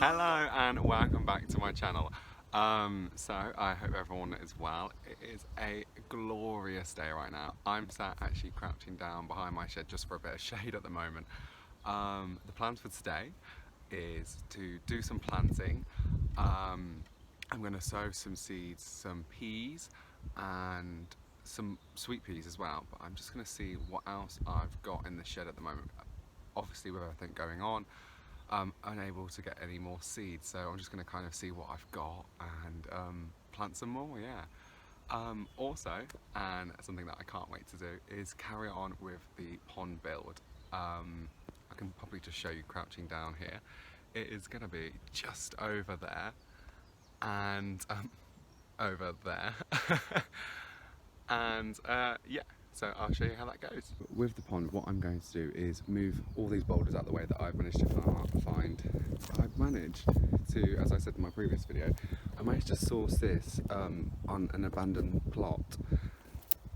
Hello and welcome back to my channel. So I hope everyone is well. It is a glorious day right now. I'm sat actually crouching down behind my shed just for a bit of shade at the moment. The plans for today is to do some planting. I'm going to sow some seeds, some peas and some sweet peas as well, but I'm just going to see what else I've got in the shed at the moment. Obviously with everything going on, I'm unable to get any more seeds, so I'm just going to kind of see what I've got and plant some more, yeah. Also, and something that I can't wait to do, is carry on with the pond build. I can probably just show you crouching down here. It is going to be just over there and over there. And yeah, so I'll show you how that goes. With the pond, what I'm going to do is move all these boulders out the way that I've managed to find. I've managed to, as I said in my previous video, I managed to source this on an abandoned plot,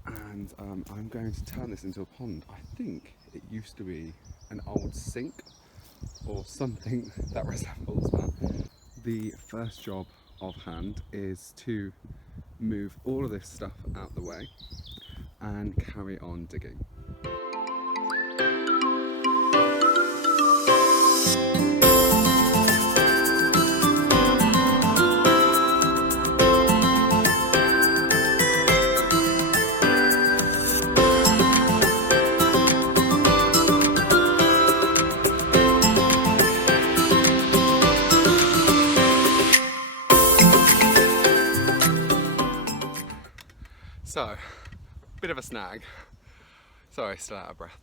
and I'm going to turn this into a pond. I think it used to be an old sink or something that resembles that. The first job of hand is to move all of this stuff out the way and carry on digging. So, bit of a snag. Sorry, still out of breath.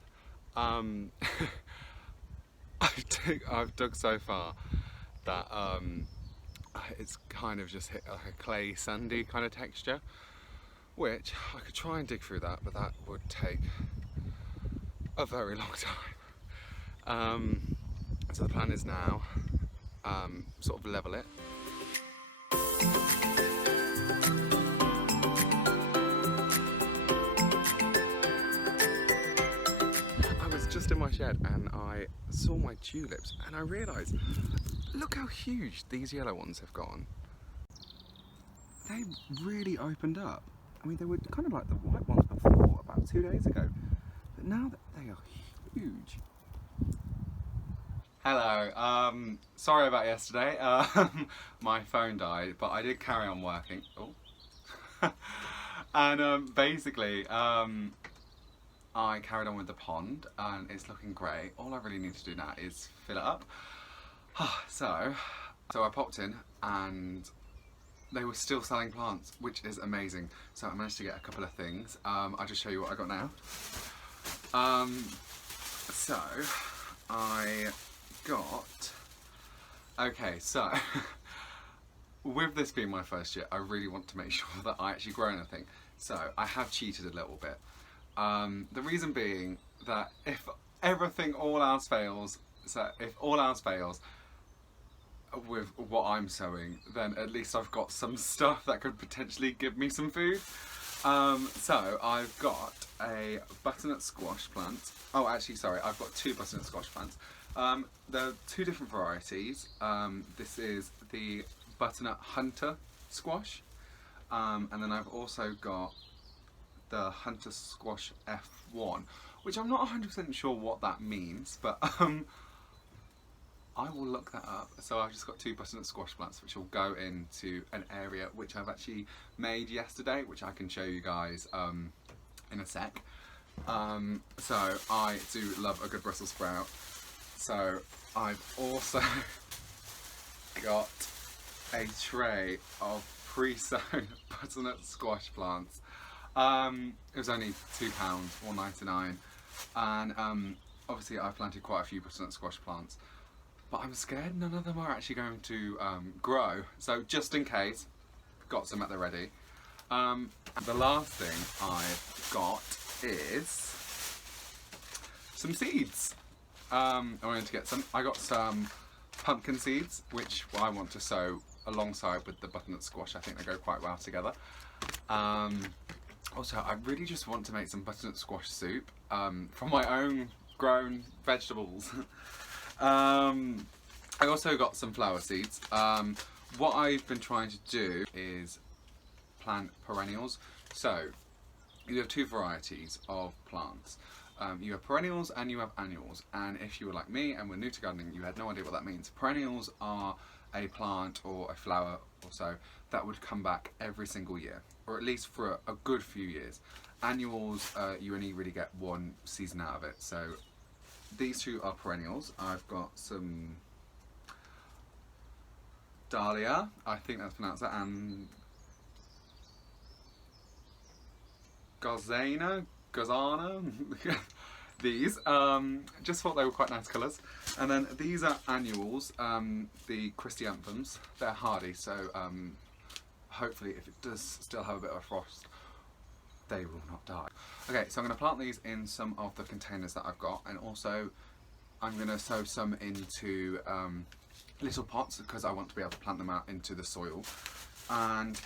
I've dug so far that it's kind of just hit like a clay sandy kind of texture, which I could try and dig through that, but that would take a very long time. So the plan is now sort of level it. Just in my shed and I saw my tulips and I realised, look how huge these yellow ones have gone. They really opened up. I mean, they were kind of like the white ones before, about 2 days ago, but now that they are huge. Hello, sorry about yesterday. My phone died, but I did carry on working. Oh. And basically, I carried on with the pond and it's looking great. All I really need to do now is fill it up. So I popped in and they were still selling plants, which is amazing. So I managed to get a couple of things. I'll just show you what I got now. So I got, okay, so with this being my first year, I really want to make sure that I actually grow anything. So I have cheated a little bit. The reason being that if all else fails with what I'm sowing, then at least I've got some stuff that could potentially give me some food. So I've got a butternut squash plant. Oh, actually, sorry, I've got two butternut squash plants. There are two different varieties. This is the butternut hunter squash, and then I've also got the hunter squash F1, which I'm not 100% sure what that means, but I will look that up. So I've just got two butternut squash plants which will go into an area which I've actually made yesterday, which I can show you guys in a sec. So I do love a good Brussels sprout. So I've also got a tray of pre-sown butternut squash plants. It was only £2, $1.99, and obviously I've planted quite a few butternut squash plants, but I'm scared none of them are actually going to grow, so just in case, got some at the ready. The last thing I've got is some seeds. I wanted to get some. I got some pumpkin seeds, which I want to sow alongside with the butternut squash. I think they go quite well together. Also, I really just want to make some butternut squash soup from my own grown vegetables. I also got some flower seeds. What I've been trying to do is plant perennials. So you have two varieties of plants. You have perennials and you have annuals, and if you were like me and were new to gardening, you had no idea what that means. Perennials are a plant or a flower or so that would come back every single year, or at least for a good few years. Annuals, you only really get one season out of it. So these two are perennials. I've got some dahlia, I think that's pronounced that, and Gazana, these, just thought they were quite nice colours. And then these are annuals, the Christianthemums. They're hardy, so hopefully if it does still have a bit of a frost, they will not die. Okay, so I'm going to plant these in some of the containers that I've got, and also I'm going to sow some into little pots because I want to be able to plant them out into the soil. And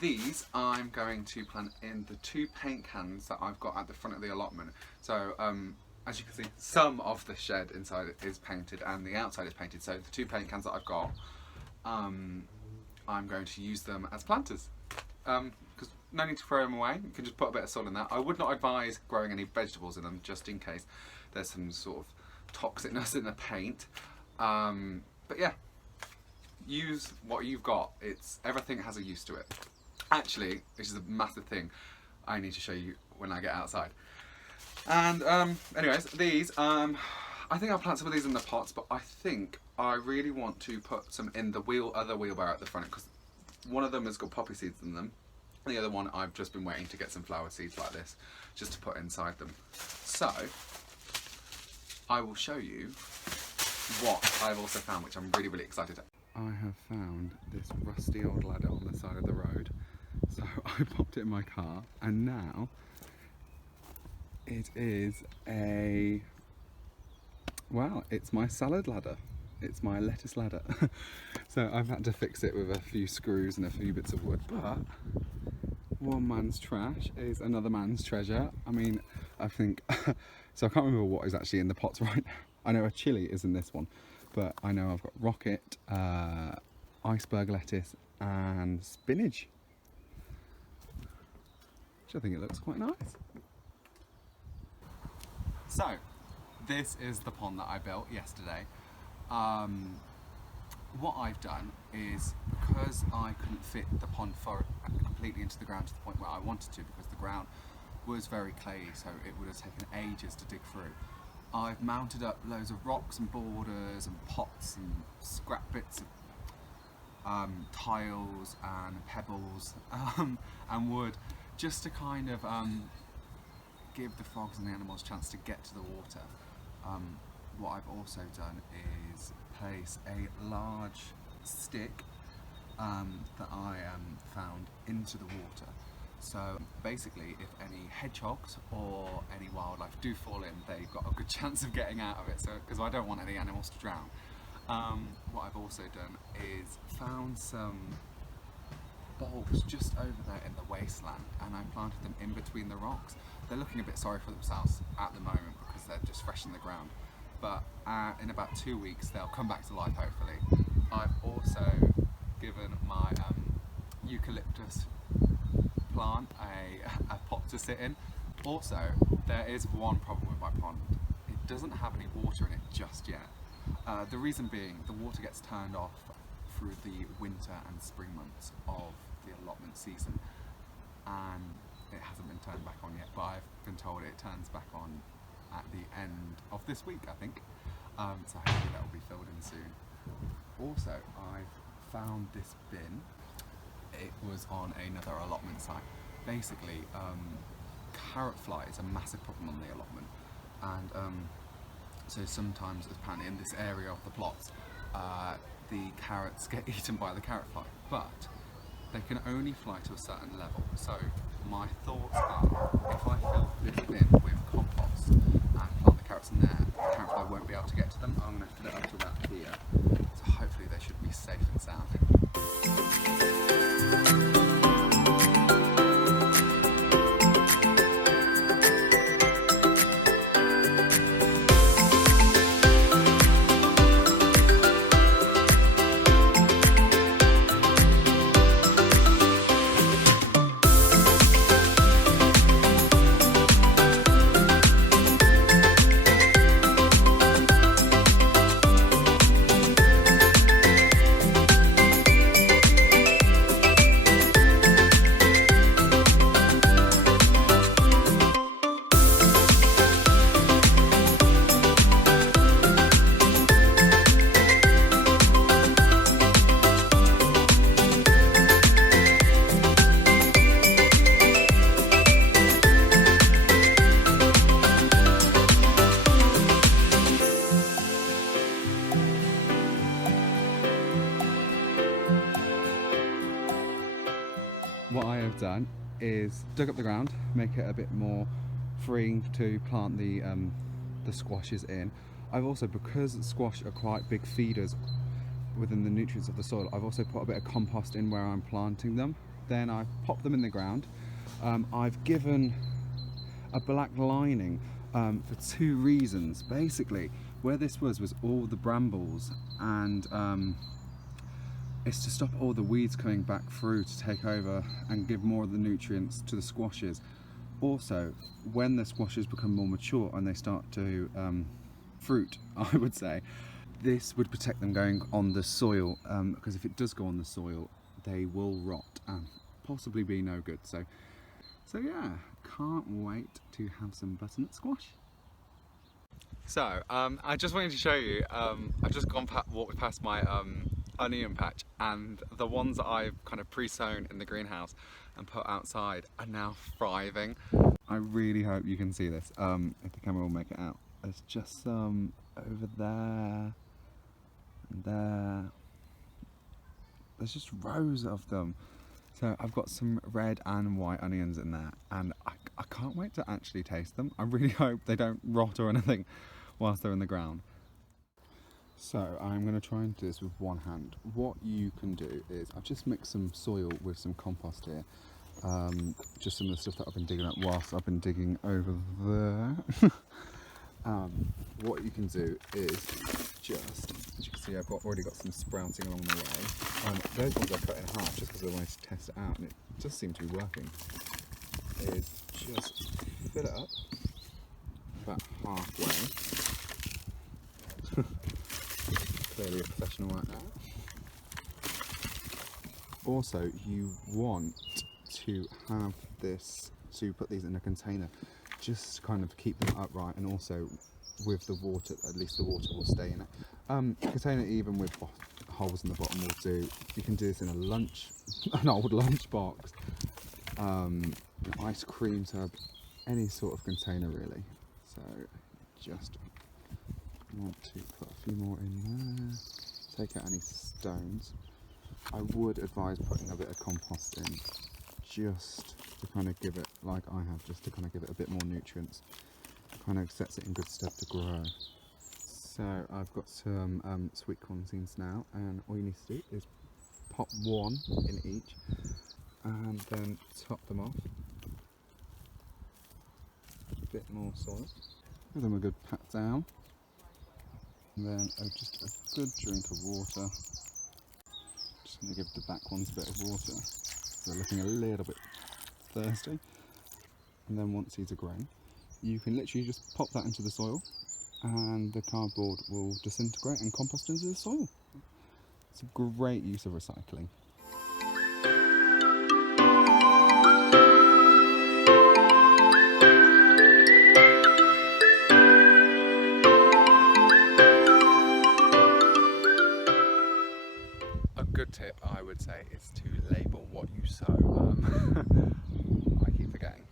these I'm going to plant in the 2 paint cans that I've got at the front of the allotment. So as you can see, some of the shed inside is painted and the outside is painted. So the 2 paint cans that I've got, I'm going to use them as planters. Because no need to throw them away, you can just put a bit of soil in there. I would not advise growing any vegetables in them, just in case there's some sort of toxicness in the paint. But yeah, use what you've got. Everything has a use to it. Actually, this is a massive thing I need to show you when I get outside. And anyways, these, I think I'll plant some of these in the pots, but I think I really want to put some in the other wheelbarrow at the front, because one of them has got poppy seeds in them. The other one I've just been waiting to get some flower seeds like this, just to put inside them. So, I will show you what I've also found, which I'm really, really excited about. I have found this rusty old ladder on the side of the road. So I popped it in my car, and now it is it's my salad ladder. It's my lettuce ladder. So I've had to fix it with a few screws and a few bits of wood, but one man's trash is another man's treasure. I mean, I think, so I can't remember what is actually in the pots right now. I know a chilli is in this one, but I know I've got rocket, iceberg lettuce and spinach, which I think it looks quite nice. So, this is the pond that I built yesterday. What I've done is, because I couldn't fit the pond completely into the ground to the point where I wanted to, because the ground was very clayey, so it would have taken ages to dig through, I've mounted up loads of rocks and borders and pots and scrap bits of tiles and pebbles and wood, just to kind of give the frogs and the animals a chance to get to the water. What I've also done is place a large stick that I found into the water. So basically, if any hedgehogs or any wildlife do fall in, they've got a good chance of getting out of it. So, because I don't want any animals to drown. What I've also done is found some bulbs just over there in the wasteland, and I planted them in between the rocks. They're looking a bit sorry for themselves at the moment because they're just fresh in the ground. But in about 2 weeks, they'll come back to life, hopefully. I've also given my eucalyptus plant a pot to sit in. Also, there is one problem with my pond. It doesn't have any water in it just yet. The reason being, the water gets turned off through the winter and spring months of the allotment season, and it hasn't been turned back on yet, but I've been told it turns back on at the end of this week, I think. So hopefully that will be filled in soon. Also, I've found this bin. It was on another allotment site. Basically, carrot fly is a massive problem on the allotment, and so sometimes, apparently in this area of the plots, the carrots get eaten by the carrot fly, but they can only fly to a certain level. So my thoughts are, if I fill this bin with compost and plant the carrots in there, the carrot fly won't be able to get to them. I'm going to fill it up to about here, so hopefully they should be safe and sound. I've done is dug up the ground, make it a bit more free to plant the squashes in. I've also, because squash are quite big feeders within the nutrients of the soil, I've also put a bit of compost in where I'm planting them. Then I pop them in the ground. I've given a black lining for two reasons. Basically, where this was all the brambles, and it's to stop all the weeds coming back through to take over and give more of the nutrients to the squashes. Also, when the squashes become more mature and they start to fruit, I would say, this would protect them going on the soil, because if it does go on the soil, they will rot and possibly be no good. So yeah, can't wait to have some butternut squash. So I just wanted to show you, I've just walked past my onion patch, and the ones that I've kind of pre-sown in the greenhouse and put outside are now thriving. I really hope you can see this, if the camera will make it out. There's just some over there and there. There's just rows of them. So I've got some red and white onions in there, and I can't wait to actually taste them. I really hope they don't rot or anything whilst they're in the ground. So I'm going to try and do this with one hand. What you can do is, I've just mixed some soil with some compost here. Just some of the stuff that I've been digging up whilst I've been digging over there. What you can do is just, as you can see, I've already got some sprouting along the way. Those ones I cut in half just because I wanted to test it out, and it does seem to be working. Is just fill it up about halfway. Clearly a professional right now. Also, you want to have this, so you put these in a container, just to kind of keep them upright, and also with the water, at least the water will stay in it. Container even with holes in the bottom will do. You can do this in an old lunch box, an ice cream tub, any sort of container really. So just want to put a few more in there, take out any stones. I would advise putting a bit of compost in, just to kind of give it, like I have, just to kind of give it a bit more nutrients. Kind of sets it in good stead to grow. So I've got some sweet corn seeds now, and all you need to do is pop one in each and then top them off. A bit more soil. Give them a good pat down. And then just a good drink of water. Just going to give the back ones a bit of water. They're looking a little bit thirsty. And then once seeds are grown, you can literally just pop that into the soil, and the cardboard will disintegrate and compost into the soil. It's a great use of recycling. A good tip, I would say, is to label what you sow. I keep forgetting.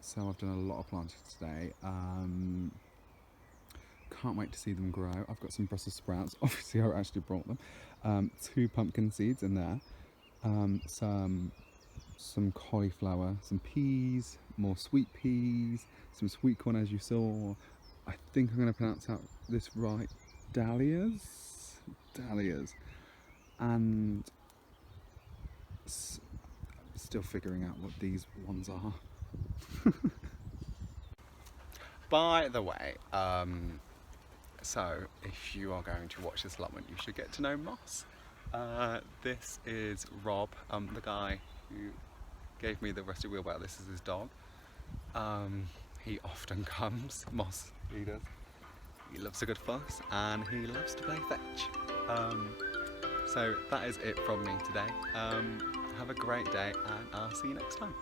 So I've done a lot of planting today. Can't wait to see them grow. I've got some Brussels sprouts. Obviously I actually brought them. 2 pumpkin seeds in there. Some cauliflower, some peas, more sweet peas, some sweet corn as you saw. I think I'm going to pronounce out this right. Dahlias. And still figuring out what these ones are. By the way, so if you are going to watch this allotment, you should get to know Moss. This is Rob, the guy who gave me the rusty wheelbarrow. This is his dog. He often comes, Moss, he does. He loves a good fuss, and he loves to play fetch. So that is it from me today. Have a great day, and I'll see you next time.